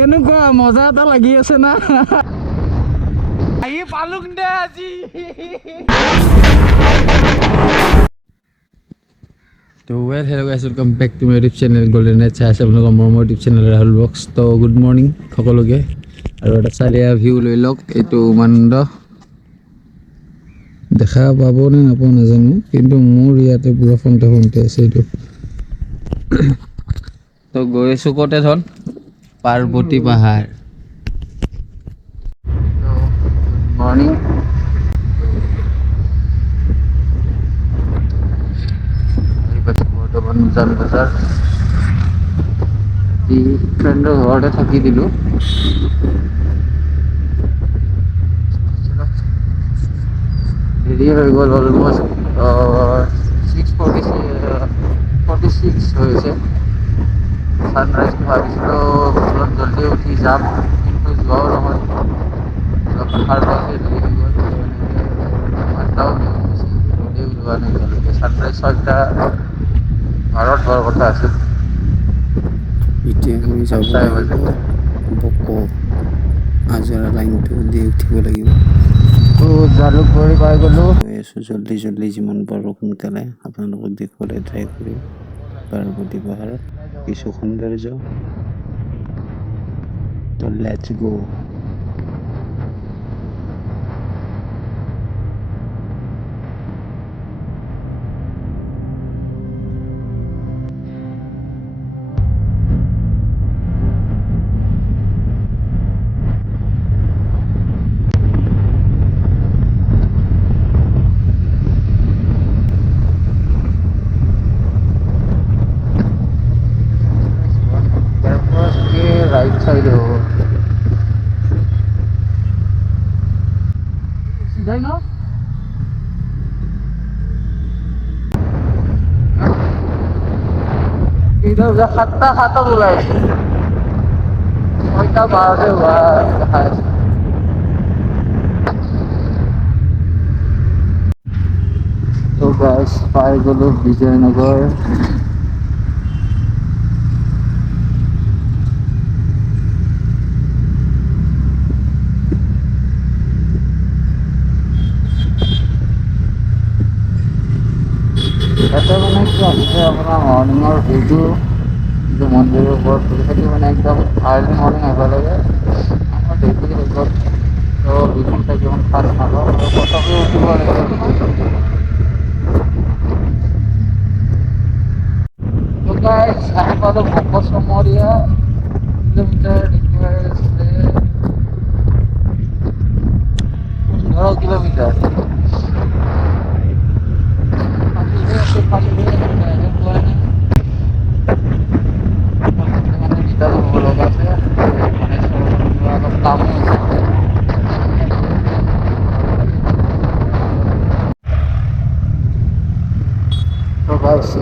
কেনেকুৱা মজা এটা লাগি আছে না আহি পালুক দে আজি তো well hello guys welcome back to my YouTube channel golden night চাই আছে আপোনালোকৰ মৰমৰ ইউটিউব চেনেল ৰাহুল বক্স তো গুড মৰ্নিং সকলোকে আৰু এটা চালিয়া ভিউ লৈ লওক এইটো উমানন্দ দেখা পাব নে নাপাব নাজানো কিন্তু মোৰ ইয়াতে পুৰা ফোনতে আছে এইটো তো গৈ আছো ক'তে ধন পাৰ্বতী পাহাৰ মৰ্নিং বৰ্তমান উজান বজাৰ ফ্ৰেণ্ডৰ ঘৰতে থাকি দিলোঁ দেৰি হৈ গ'ল অলমষ্ট 6:46 হৈছে ছানৰাইজ ভাবিছিলোঁ অলপ জলদি উঠি যাম কিন্তু যোৱাও নহয় পাহাৰ পাওঁতে দেৰি হৈ গ'ল ঘণ্টাও বেছি ৰ'দেই ওলোৱা নাই এতিয়ালৈকে ছানৰাইজ 6:12 হোৱাৰ কথা আছিল এতিয়া আমি যাব লাগিব বক আজৰা লাইনটো দি উঠিব লাগিব তো জালুকবাৰী পাই গ'লোঁ গৈ আছোঁ জল্দি যিমান পাৰোঁ সোনকালে আপোনালোকক দেখুৱাবলৈ ট্ৰাই কৰিম পাৰ্বতী পাহাৰত কিছু সৌন্দৰ্য তো লেটছ গো राइट साइड हो सीधा ही ना इधर उधर खाता बोला है बाहर से हुआ है तो बस पाए गलो विजयनगर ইয়াতে মানে কি আছে আপোনাৰ মৰ্ণিঙৰ ভিউটো যিটো মন্দিৰৰ ওপৰত ঘূৰি থাকি মানে একদম আৰ্লি মৰ্ণিং আহিব লাগে আমাৰ ডেইলি ৰেকৰ্ড তো ভিউখন চাই কিমান ভাল নাপাওঁ আৰু পটককৈ উঠিব লাগে তো গাইজ আহি পালোঁ ভকত চমৰীয়া কিলোমিটাৰ দেখুৱাই আছে 15 কিলোমিটাৰ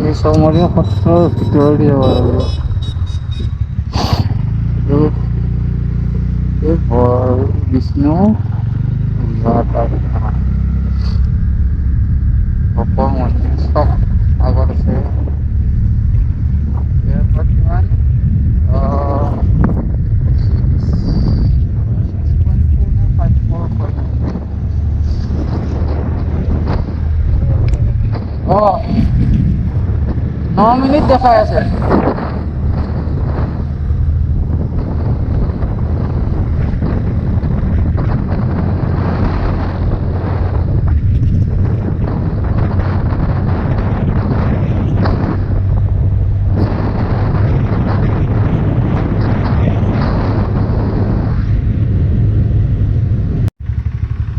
এই চমৰীয়া সত্ৰৰ ভিতৰত দিব এই বৰ বিষ্ণু ভকৰ মন্দিৰ চব আগত আছে ইয়াৰ পৰা কিমান 9 মিনিট দেখাই আছে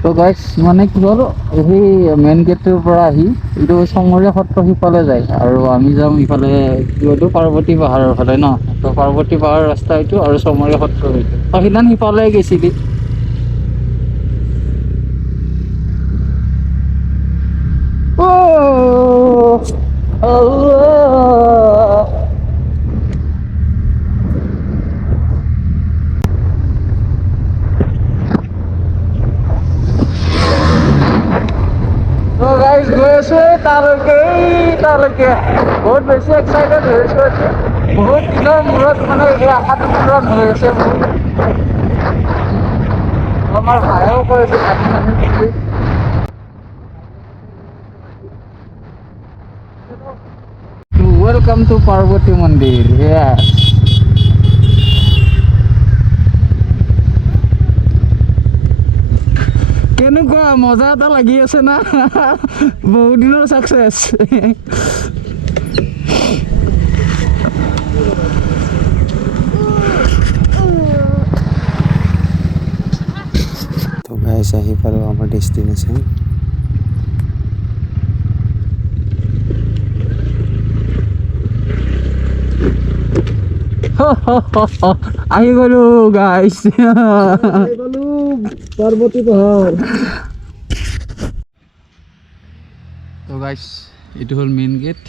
তো গাইজ মানে কি হ'ল সেই মেইন গেটটোৰ পৰা আহি এইটো চমৰীয়া সত্ৰ সিফালে যায় আৰু আমি যাম ইফালে কি হয়তো পাৰ্বতী পাহাৰৰ ফালে ন তো পাৰ্বতী পাহাৰৰ ৰাস্তা এইটো আৰু চমৰীয়া সত্ৰ এইটো তো সিদিনা সিফালে গৈছিলি গাইজ গৈ আছো তালৈকে বহুত বেছি এক্সাইটেড হৈ আছো বহুত দিনৰ মূৰত মানে এই আশাটো পূৰণ হৈ আছে Welcome to Parvati Mandir. Yes. কেনেকুৱা মজা এটা লাগি আছে না বহুত দিনৰ সাকসেস তো গাইস আহি পালো আমাৰ ডেষ্টিনেশ্যন আহি গলো গাইস পাৰ্বতী পাহাড় তো গাইস এইটো হল মেইন গেট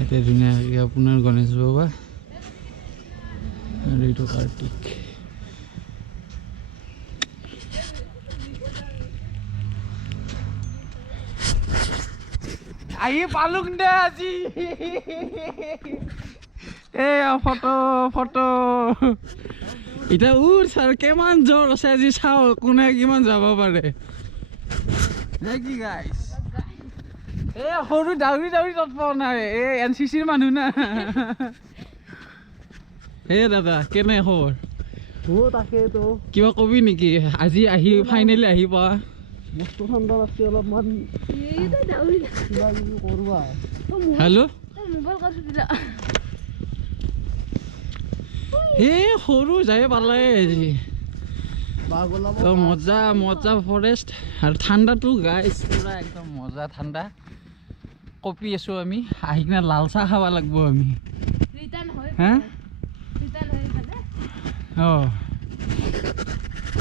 এতে ধুনীয়াকৈ আপোনাৰ গণেশ বাবা আৰু এইটো কাৰ্তিক আহি পালুক দে আজি ফটো এতিয়া উৰ ছাৰ কিমান জ্বৰ আছে আজি চাও কোনে কিমান যাব পাৰে কি গাইছ সৰু দাউৰি তৎপ নাই এনচিচিৰ মানুহ না দাদা কেনে খবৰ তাকেতো কিবা কবি নেকি আজি আহি ফাইনেলি আহি পোৱা বস্তু ঠাণ্ডা আছে অলপমান কিবা কিবি কৰবা হেল্ল' মোবাইল কাটি দিলা সৰু যাই পালে মজা ফৰেষ্ট আৰু ঠাণ্ডাটো গাইছ পুৰা একদম মজা ঠাণ্ডা কপি আছো আমি আহি কিনে লাল চাহ খাব লাগিব আমি হা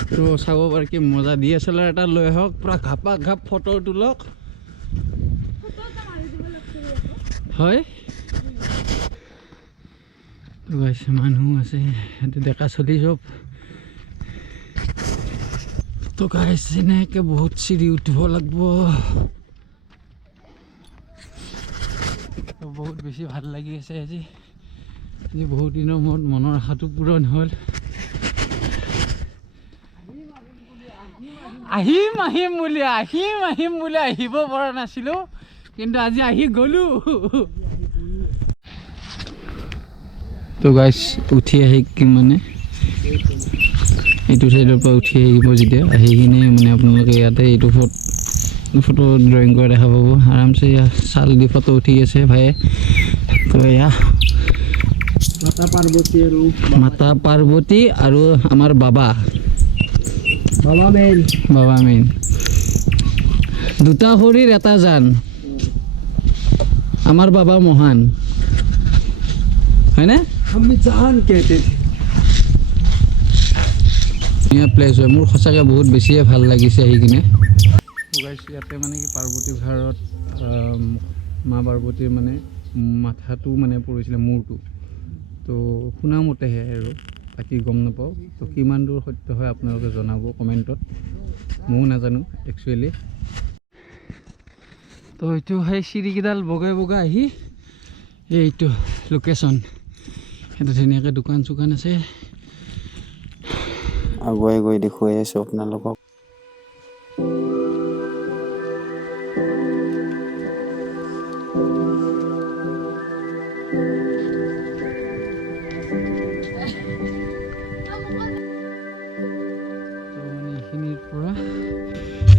তো চাব পাৰি কি মজা DSLR এটা লৈ আহক পুৰা ঘাপা ঘাপ ফটো তোলক হয় মানুহ আছে ইয়াতে ডেকা চলি চব তো গাইছ এনেকৈ বহুত চিৰি উঠিব লাগিব বহুত বেছি ভাল লাগি আছে আজি বহুত দিনৰ মূৰত মনৰ আশাটো পূৰণ হ'ল আহিম বুলি আহিব পৰা নাছিলোঁ কিন্তু আজি আহি গ'লো তো গাইছ উঠি আহি মানে এইটো চাইডৰ পৰা উঠি আহিব যেতিয়া আহি কিনে মানে আপোনালোকে ইয়াতে এইটো ফটো ড্ৰয়িং কৰা দেখা পাব আৰামছে চাল দি ফটো উঠি আছে ভাইয়ে তো এয়া মাতা পাৰ্বতী আৰু আমাৰ বাবা মেইন দুটা শৰীৰ এটা জান আমাৰ বাবা মহান হয়নে আমি জান কেতে প্লেচ হয় মোৰ সঁচাকৈ বহুত বেছিয়ে ভাল লাগিছে আহি কিনে ইয়াতে মানে কি পাৰ্বতী ঘাৰত মা পাৰ্বতীৰ মানে মাথাটো মানে পৰিছিলে মূৰটো তো শুনা মতেহে আৰু বাকী গম নাপাওঁ তো কিমান দূৰ সত্য হয় আপোনালোকে জনাব কমেণ্টত ময়ো নাজানো একচুৱেলি তো এইটো সেই চিৰিকেইডাল বগাই আহি এইটো লোকেশ্যন সেইটো ধুনীয়াকৈ দোকান চোকান আছে আগুৱাই গৈ দেখুৱাই আছোঁ আপোনালোকক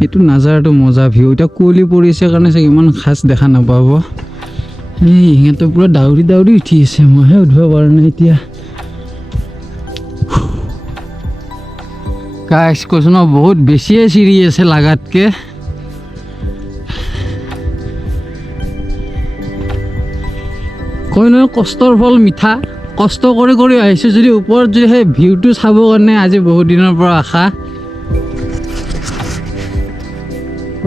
এইটো নাজাৰাটো মজা ভিউ এতিয়া কুঁৱলী পৰিছে কাৰণে চাগে ইমান খাচ দেখা নাপাব সিহঁতে পুৰা দাউৰি উঠি আছে মইহে উঠিব পৰা নাই এতিয়া গাইছ কৈছোঁ ন বহুত বেছিয়ে চিৰি আছে লাগাতকৈ কয় নহয় কষ্টৰ ফল মিঠা কষ্ট কৰি আহিছোঁ যদি ওপৰত যদি সেই ভিউটো চাবৰ কাৰণে আজি বহুত দিনৰ পৰা আশা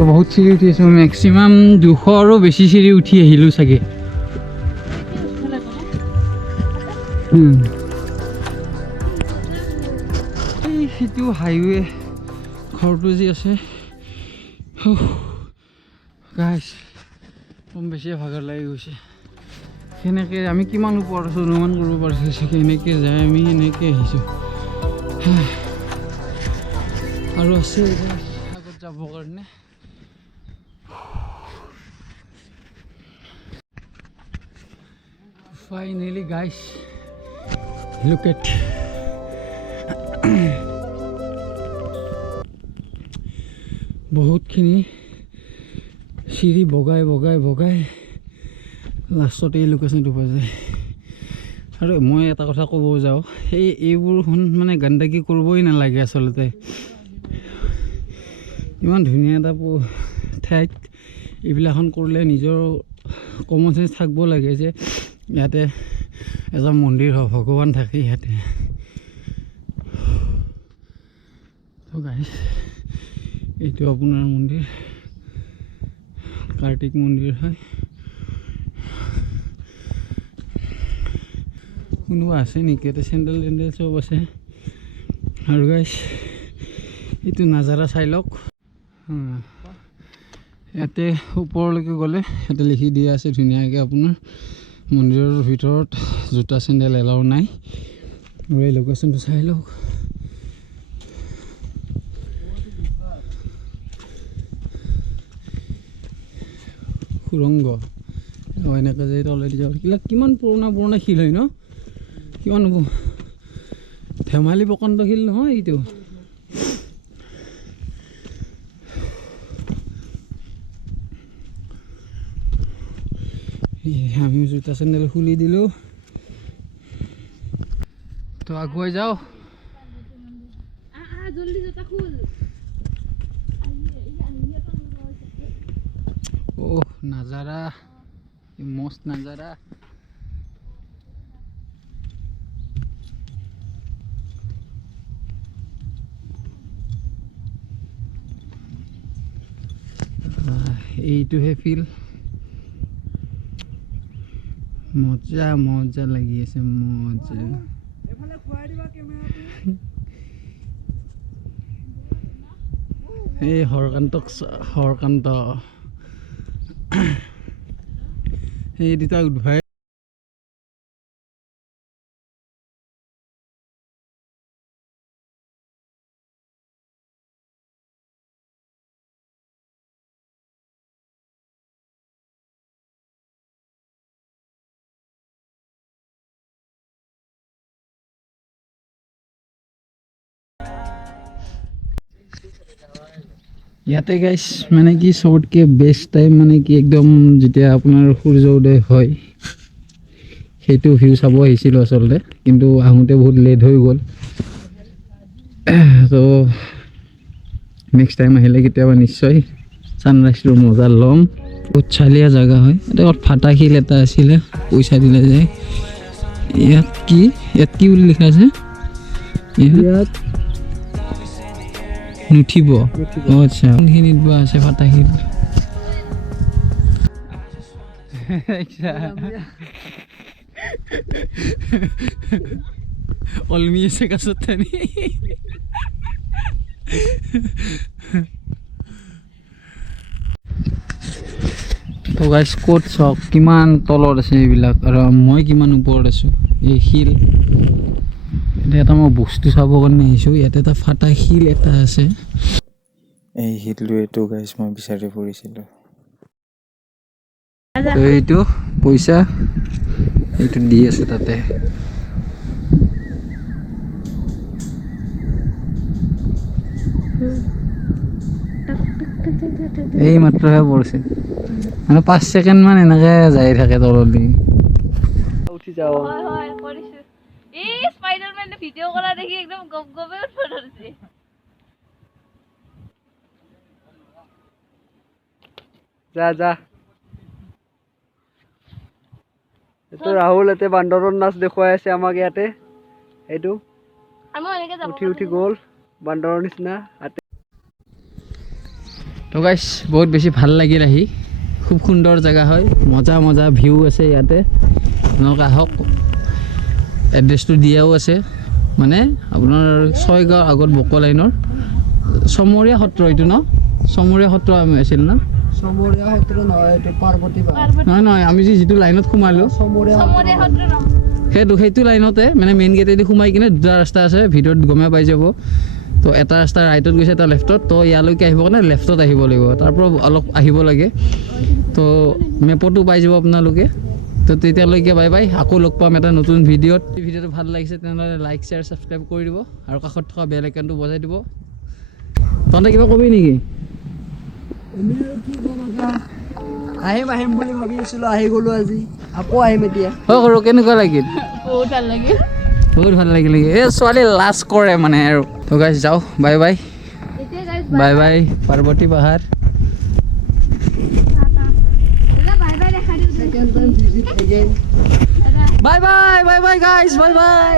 বহুত চিৰি উঠি আছোঁ মেক্সিমাম 200ৰো বেছি চিৰি উঠি আহিলোঁ চাগে সেইটো হাইৱে ঘৰটো যি আছে গাইছ কম বেছিয়ে ভাগৰ লাগি গৈছে সেনেকৈ আমি কিমান ওপৰত আছোঁ অনুমান কৰিব পাৰিছোঁ চাগে এনেকৈ যায় আমি এনেকৈ আহিছোঁ আৰু আছে আগত যাবৰ কাৰণে ফাইনেলি গাইছ লুক এট বহুতখিনি চিৰি বগাই বগাই বগাই লাষ্টত এই লোকেশ্যনটো পোৱা যায় আৰু মই এটা কথা ক'ব যাওঁ এইবোৰ মানে গাণ্ডাগী কৰিবই নালাগে আচলতে ইমান ধুনীয়া এটা ঠাইত এইবিলাকখন কৰিলে নিজৰ কমন চেঞ্চ থাকিব লাগে যে ইয়াতে এজন মন্দিৰ হয় ভগৱান থাকে ইয়াতে তো গাইছ এইটো আপোনাৰ মন্দিৰ কাৰ্তিক মন্দিৰ হয় কোনোবা আছে নেকি ইয়াতে চেণ্ডেল টেণ্ডেল চব আছে আৰু গাইছ এইটো নাজাৰা চাই লওক ইয়াতে ওপৰলৈকে গ'লে ইয়াতে লিখি দিয়া আছে ধুনীয়াকৈ আপোনাৰ মন্দিৰৰ ভিতৰত জোতা চেণ্ডেল এলাও নাই আৰু এই লোকেশ্যনটো চাই লওক সুৰংগ এনেকৈ যে তলেদি যাওঁ এইবিলাক কিমান পুৰণা পুৰণা শিল হয় ন কিমান ধেমালি প্ৰকাণ্ড শিল নহয় এইটো আমি জোতা চেণ্ডেল খুলি দিলোঁ তো আগুৱাই যাওঁ ওহ নাজাৰা মস্ত নাজাৰা এইটোহে ফিল মজা মজা লাগি আছে মজা এই হৰকান্ত এই দুটা উদ্ভাই ইয়াতে গাইছ মানে কি চবতকৈ বেষ্ট টাইম মানে কি একদম যেতিয়া আপোনাৰ সূৰ্য উদয় হয় সেইটো ভিউ চাব আহিছিলোঁ আচলতে কিন্তু আহোঁতে বহুত লেট হৈ গ'ল তো নেক্সট টাইম আহিলে কেতিয়াবা নিশ্চয় ছানৰাইজটোৰ মজা ল'ম বহুত চালীয়া জেগা হয় এটা ফাটা শিল এটা আছিলে পইচা দিলে যায় ইয়াত কি বুলি লিখা আছে ইয়াত নুঠিব আচ্ছা কোনখিনিত বা আছে ফাটা শিল অলমি আছে কাছত থানি তো গাইছ ক'ত চাওক কিমান তলত আছে এইবিলাক আৰু মই কিমান ওপৰত আছোঁ এই শিল এতিয়া এটা মই বস্তু চাবৰ কাৰণে আহিছোঁ ইয়াতে এটা ফাটা শিল এটা আছে এই শিলটোৱেতো গাইছ মই বিচাৰি ফুৰিছিলোঁ এইটো পইচা এইটো দি আছে তাতে এই মাত্ৰহে পৰিছে মানে 5 ছেকেণ্ড মান এনেকৈ যাই থাকে তলদি উঠি যাওঁ স্পাইডাৰমেনে ভিডিঅ' কৰা দেখি একদম গপগপে উঠব ধৰিছে যা এইটো ৰাহুল এতে বান্দৰৰ নাচ দেখুৱাই আছে আমাক ইয়াতে এইটো উঠি গ'ল বান্দৰৰ নিচিনা তো গাইছ বহুত বেছি ভাল লাগিল আহি খুব সুন্দৰ জেগা হয় মজা মজা ভিউ আছে ইয়াতে আপোনালোক আহক এড্ৰেছটো দিয়াও আছে মানে আপোনাৰ 6 গাঁও আগত বকো লাইনৰ সমৰীয়া সত্ৰ এইটো ন সমৰীয়া সত্ৰ আমি আছিল ন সমৰীয়া সত্ৰ নহয় এইটো পাৰ্বতী নহয় আমি যিটো লাইনত সোমালোঁ সমৰীয়া সত্ৰ সেইটো লাইনতে মানে মেইন গেটেদি সোমাই কিনে দুটা ৰাস্তা আছে ভিতৰত গমে পাই যাব তো এটা ৰাস্তা ৰাইটত গৈছে, এটা লেফ্টত। তো ইয়ালৈকে আহিব কাৰণে লেফ্টত আহিব লাগিব, তাৰ পৰা অলপ আহিব লাগে। তো মেপতো পাই যাব আপোনালোকে। তো তেতিয়ালৈকে বাই বাই, আকৌ লগ পাম এটা নতুন ভিডিঅ'ত। ভিডিঅ'টো ভাল লাগিছে তেনেহ'লে লাইক শ্বেয়াৰ ছাবস্ক্ৰাইব কৰি দিব আৰু কাষত থকা বেল আইকনটো বজাই দিব। তহঁতে কিবা কবি নেকি? আহিম বুলি ভাবি আছিলোঁ, আহি গ'লো আজি, আকৌ আহিম এতিয়া। সৰু কেনেকুৱা লাগিল? বহুত ভাল লাগিল। বহুত ভাল লাগিল। এই ছোৱালী লাজ কৰে মানে আৰু। তো গাইছ যাওঁ, bye bye bye bye Parvati পাহাৰ। বাই বাই বাই বাই গাইছ, বাই বাই।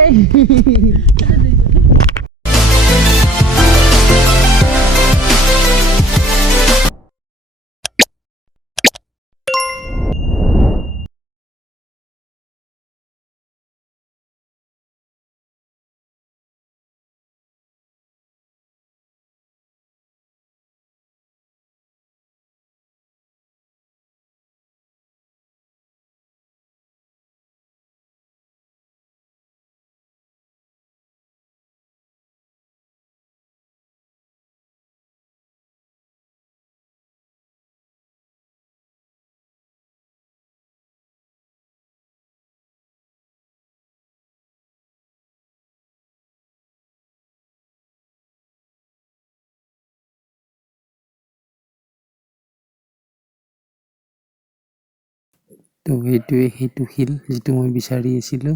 তো সেইটোৱে সেইটো শিল যিটো মই বিচাৰি আছিলোঁ।